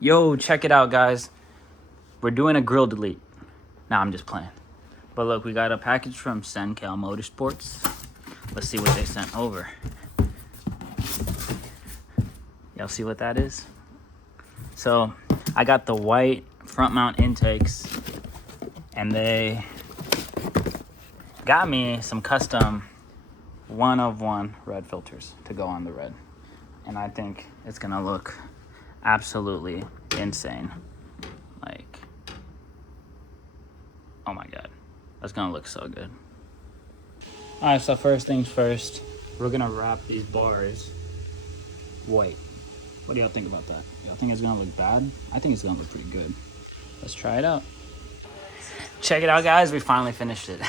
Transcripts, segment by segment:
Yo, check it out, guys. We're doing a grill delete. Nah, I'm just playing. But look, we got a package from Sencal Motorsports. Let's see what they sent over. Y'all see what that is? So I got the white front mount intakes, and they got me some custom 1-of-1 red filters to go on the red. And I think it's gonna look absolutely insane. Like, oh my god, that's gonna look so good. All right, so first things first, we're gonna wrap these bars white. What do y'all think about that? Y'all think it's gonna look bad? I think it's gonna look pretty good. Let's try it out. Check it out, guys, we finally finished it.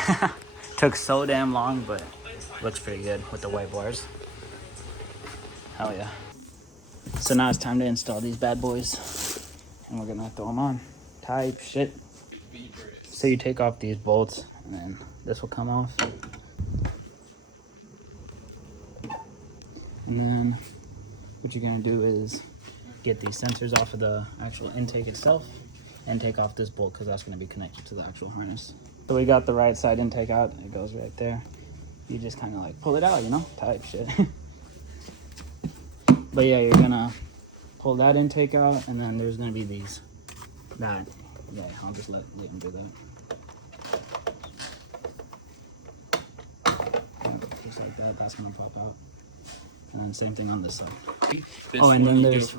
Took so damn long, but looks pretty good with the white bars. Hell yeah. So now it's time to install these bad boys, and we're gonna throw them on. Type shit. So you take off these bolts, and then this will come off. And then what you're gonna do is get these sensors off of the actual intake itself and take off this bolt, because that's gonna be connected to the actual harness. So we got the right side intake out, it goes right there. You just kind of like pull it out, you know, type shit. But yeah, you're gonna pull that intake out, and then there's gonna be these. Yeah, I'll just let him do that. Yeah, just like that, that's gonna pop out. And then same thing on this side. Oh, and then there's,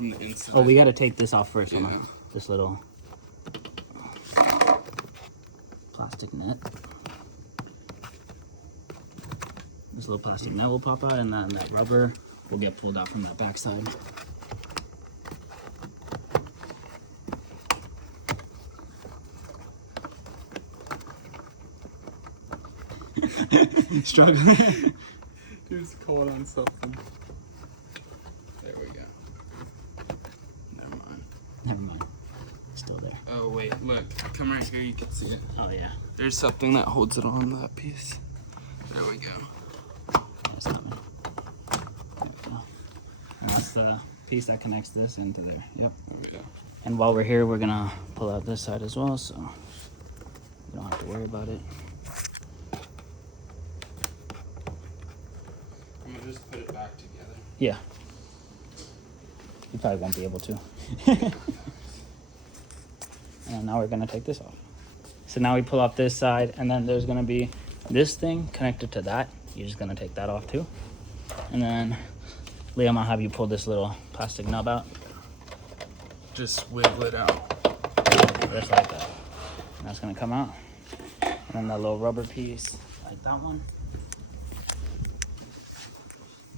oh, we gotta take this off first. Yeah. This little plastic net. This little plastic net will pop out, and then that rubber will get pulled out from that back side. Struggling. Dude's caught on something. There we go. Never mind. Still there. Oh wait, look. Come right here, you can see it. Oh yeah. There's something that holds it on that piece. There we go. That's not me. There we go. And that's the piece that connects this into there. Yep. There we go. And while we're here, we're gonna pull out this side as well, so we don't have to worry about it. I'm gonna just put it back together. Yeah. You probably won't be able to. And now we're gonna take this off. So now we pull off this side, and then there's gonna be this thing connected to that. You're just gonna take that off too. And then Liam, I'll have you pull this little plastic nub out. Just wiggle it out. Just like that. And that's gonna come out. And then that little rubber piece, like that one.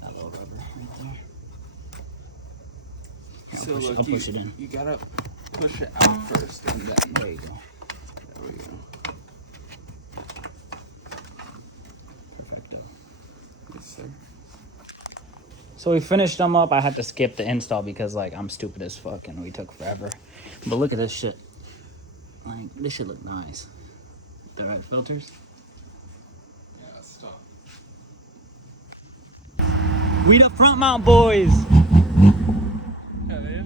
That little rubber right there. So I'll push it in. You gotta push it out first, and then There you go. there we go. Perfecto. Yes, sir. So we finished them up. I had to skip the install because like I'm stupid as fuck and we took forever. But look at this shit. Like, this shit look nice. The right filters. Yeah, stop. We the front mount boys. Yeah, they is.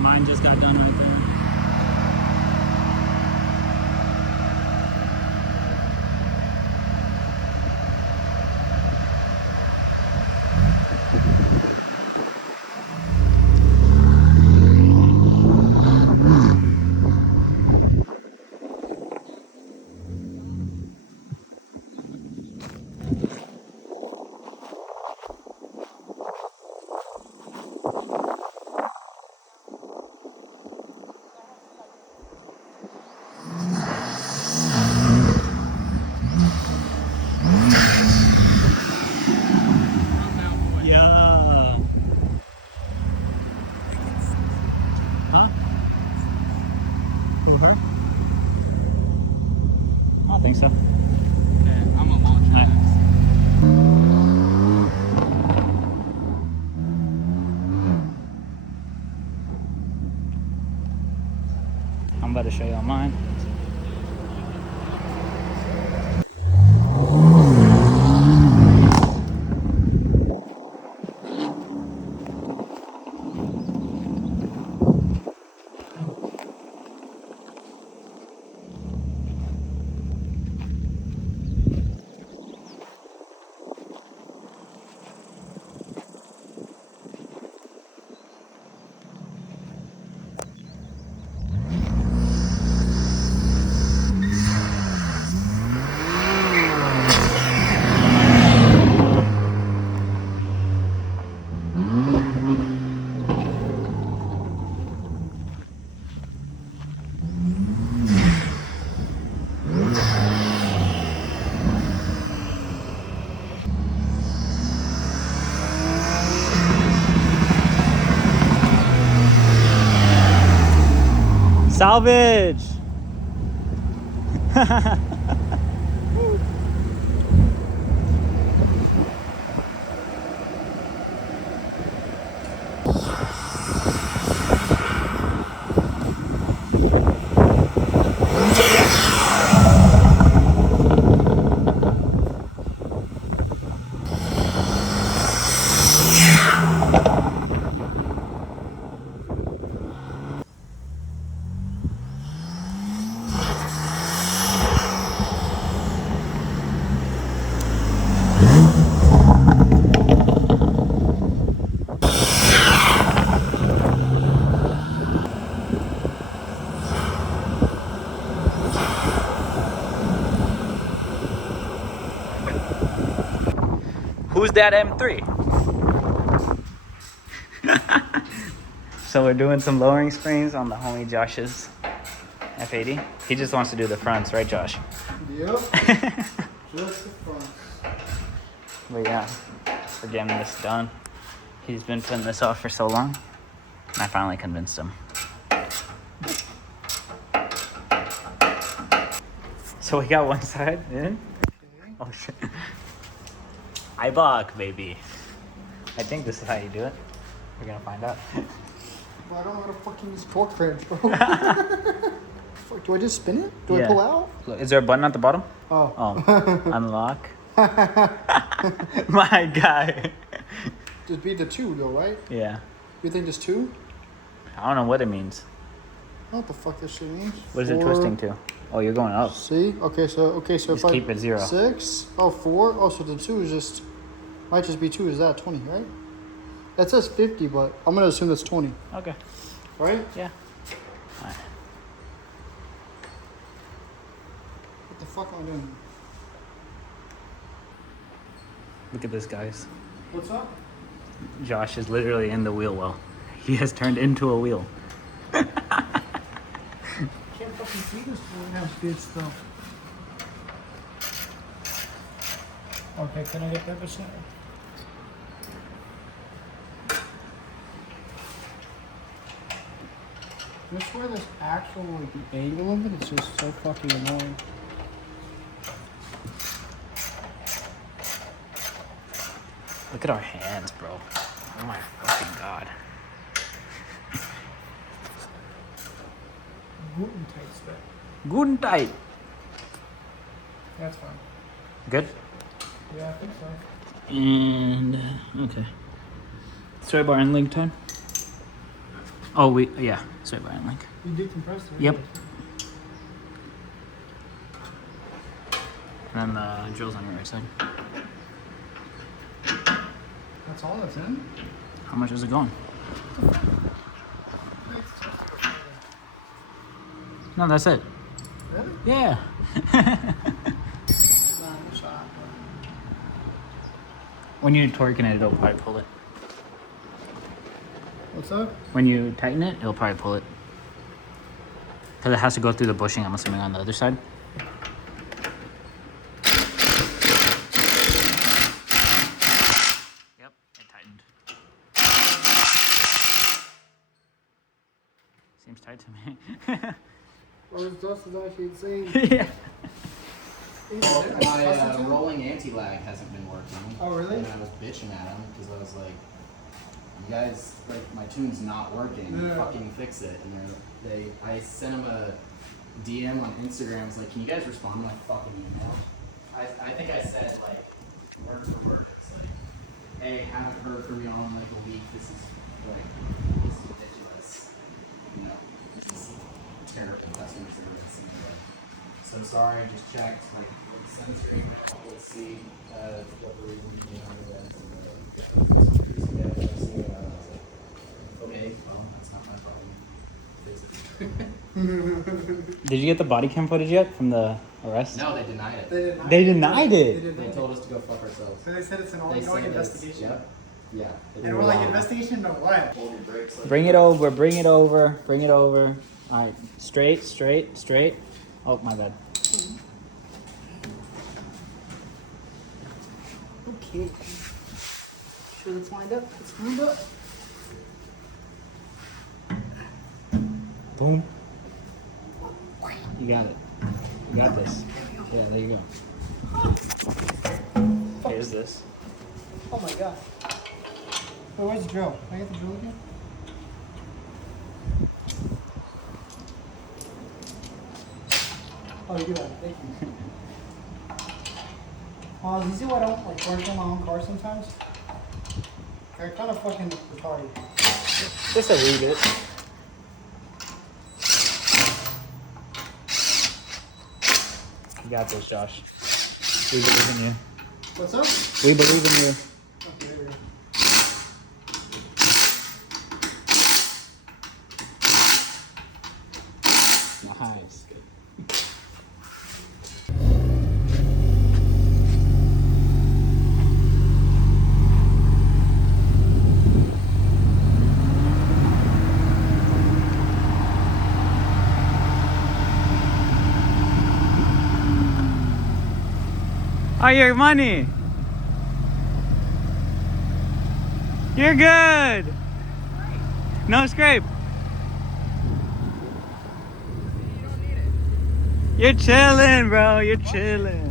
Mine just got done right there. Uber? I don't think so. Okay, I'm gonna launch it next. I'm about to show y'all mine. Salvage! Who's that M3? So we're doing some lowering springs on the homie Josh's F80. He just wants to do the fronts, right, Josh? Yep. Just the front. But yeah, we're getting this done. He's been putting this off for so long, and I finally convinced him. So we got one side in. Okay. Oh shit. I block, baby. I think this is how you do it. We're gonna find out. Well, I don't know how to fucking use torque wrench, bro. Fuck, do I just spin it? Do I Yeah. pull out? Is there a button at the bottom? Oh. Oh, unlock. My guy. Just be the 2 though, right? Yeah. You think just 2? I don't know what it means. I don't know what the fuck this shit means. What is it twisting to? Oh, you're going up. See? Okay, so Just if I keep it 0. 6. Oh, 4. Oh, so the 2 is just might just be 2. Is that 20, right? That says 50, but I'm gonna assume that's 20. Okay. Right? Yeah. Alright. What the fuck am I doing? Look at this, guys. What's up? Josh is literally in the wheel well. He has turned into a wheel. Can't fucking see this right now, speed stuff. Okay, can I get that percent? I swear this actual like the angle of it is just so fucking annoying. Look at our hands, bro. Oh my fucking god. Gluten tight stuff. Guten Tag. That's fine. Good? Yeah, I think so. And, okay. Straight bar and link time? Oh, yeah, straight bar and link. You decompressed it. Yep. And then the drill's on your right side. That's all that's in? How much is it going? No, that's it. Really? Yeah. When you're torquing it, it'll probably pull it. What's up? When you tighten it, it'll probably pull it. Because it has to go through the bushing, I'm assuming, on the other side. Yep, it tightened. Seems tight to me. Well, this dust is actually insane. Yeah. My rolling anti-lag hasn't been working. Oh, really? And I was bitching at him because I was like, you guys, like, my tune's not working. Fucking fix it. And I sent him a DM on Instagram. I was like, can you guys respond to my fucking email? I think I said, like, word for word. It's like, hey, haven't heard from you on like a week. This is ridiculous. You know, this is terrible customer service. And so sorry, just checked. Like, send a screenshot. Let's see what the reason behind it is. Okay, well, that's not my problem. Did you get the body cam footage yet from the arrest? No, they denied it. They denied it. They told us to go fuck ourselves. So they said it's an They ongoing said investigation. Yep. Yeah. And we're like, investigation into what? Hold your brakes. Like, Bring it over. Bring it over. Bring it over. All right, straight, straight, straight. Oh, my bad. Okay. Sure, that's lined up. It's lined up. Boom. You got it. You got this. Yeah, there you go. Here's this. Oh my god. Wait, where's the drill? Can I get the drill again? Oh, you do that. Thank you. You see why I don't like work on my own car sometimes? I kind of fucking retarded. Just a wee bit. You got this, Josh. We believe in you. What's up? We believe in you. Okay, there we go. Nice. Oh, your money. You're good. No scrape. You're chilling, bro. You're chilling.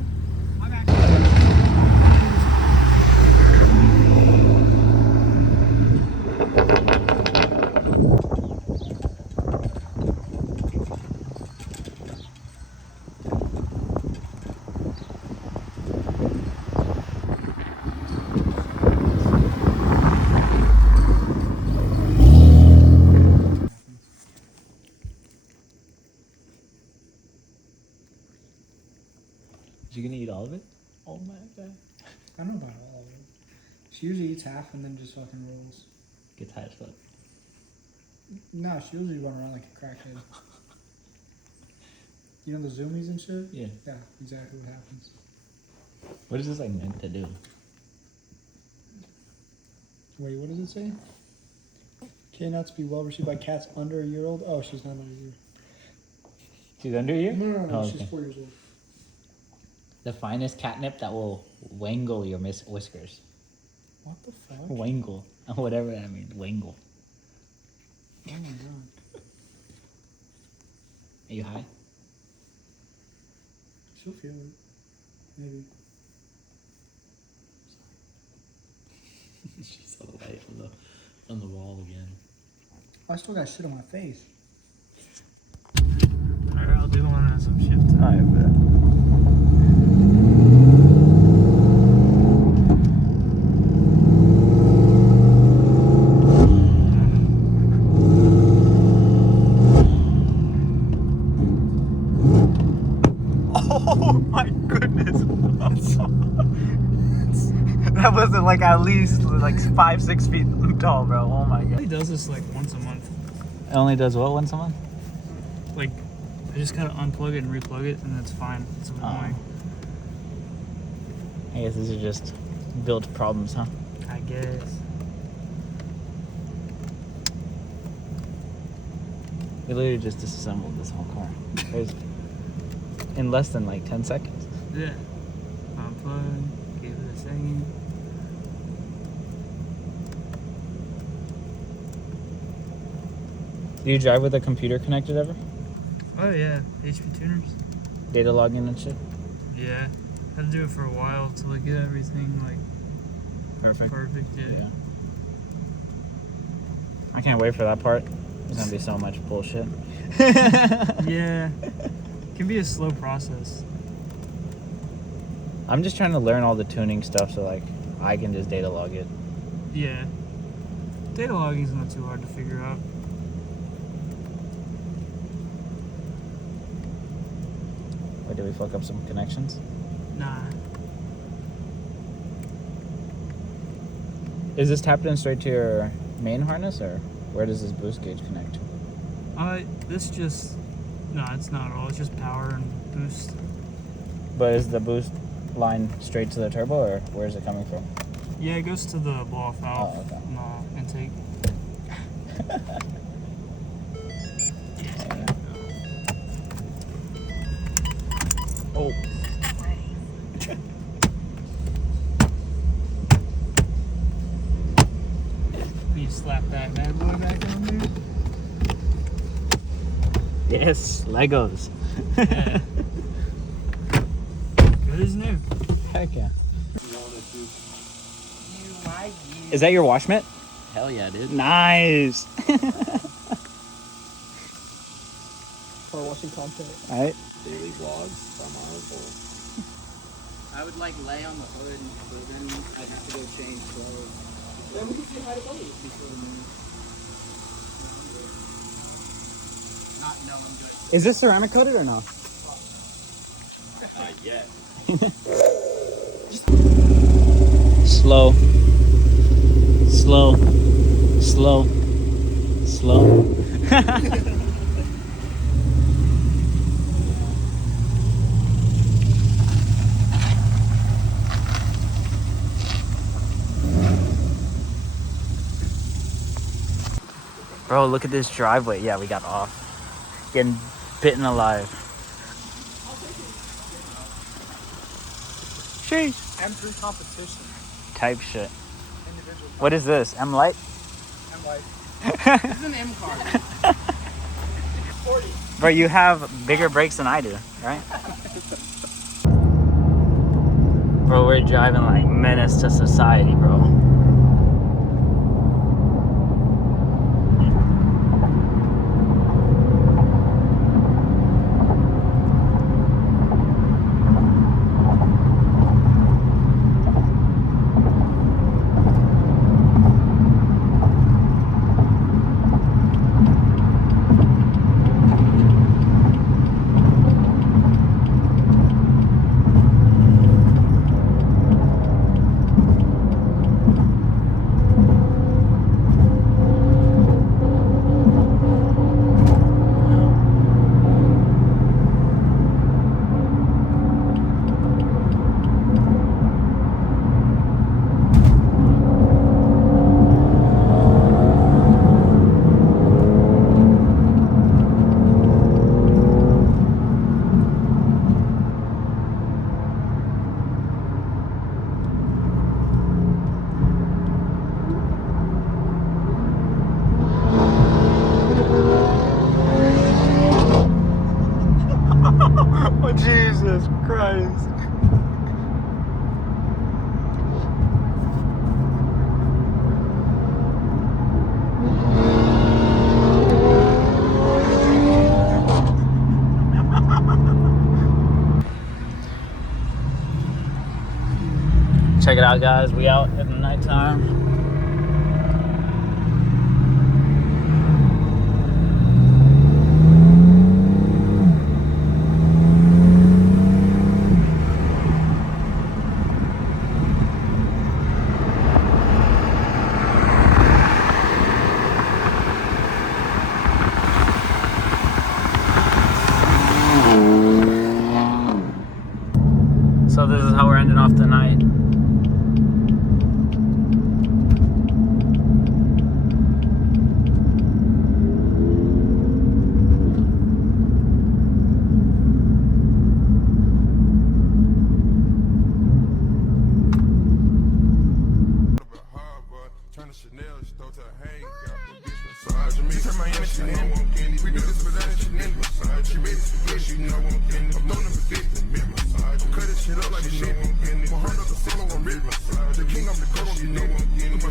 You gonna eat all of it? Oh my god. I don't know about all of it. She usually eats half and then just fucking rolls. Get tired as fuck. No, she usually run around like a crackhead. You know the zoomies and shit? Yeah. Yeah, exactly what happens. What is this like meant to do? Wait, what does it say? Cannuts be well received by cats under a year old. Oh, she's not under a year. She's under you? No, Oh, she's okay. 4 years old. The finest catnip that will wangle your whiskers. What the fuck? Wangle. Whatever that means. Wangle. Oh my god. Are you high? She'll feel it. Maybe. she saw the light on the wall again. I still got shit on my face. Alright, I'll do one as I'm shifting. Alright, bet. Oh my goodness. That wasn't like at least like 5-6 feet tall, bro. Oh my god. He does this like once a month. It only does what once a month? Like, I just gotta unplug it and replug it, and it's fine. It's annoying. I guess these are just built problems, huh? I guess. We literally just disassembled this whole car. Crazy. In less than like 10 seconds. Yeah. Unplug. Give it a second. Do you drive with a computer connected ever? Oh yeah, HP tuners. Data login and shit? Yeah. Had to do it for a while to like get everything like Perfect. perfect. Yeah. I can't wait for that part. There's gonna be so much bullshit. Yeah. It can be a slow process. I'm just trying to learn all the tuning stuff so like I can just data log it. Yeah. Data logging is not too hard to figure out. Wait, did we fuck up some connections? Nah. Is this tapped in straight to your main harness, or where does this boost gauge connect to? This just... No, it's not at all. It's just power and boost. But is the boost line straight to the turbo, or where is it coming from? Yeah, it goes to the blow-off valve Oh, okay. intake. Oh. You slap that bad boy back on there. Yes, Legos. Yeah. Good as new. Heck yeah. Is that your wash mitt? Hell yeah, dude. Nice. Car washing content. All right. Daily vlogs from our report. I would like lay on the hood, but then I'd have to go change clothes. Then we can say hi to Buddy. Not no one good. Is this ceramic coated or no? Not yet. Slow. Slow. Slow. Slow. Bro, look at this driveway. Yeah, we got off. Getting bitten alive. Sheesh. M3 competition. Type shit. Individual. What is this? M Light? M like This is an M card. 40. Bro, you have bigger brakes than I do, right? Bro, we're driving like menace to society, bro. Oh, Jesus Christ. Check it out, guys. We out in the nighttime. So this is how we're ending off the night. Cut this shit up like a shit. My heart up the solo, I'm rich. The king of the coat, you know.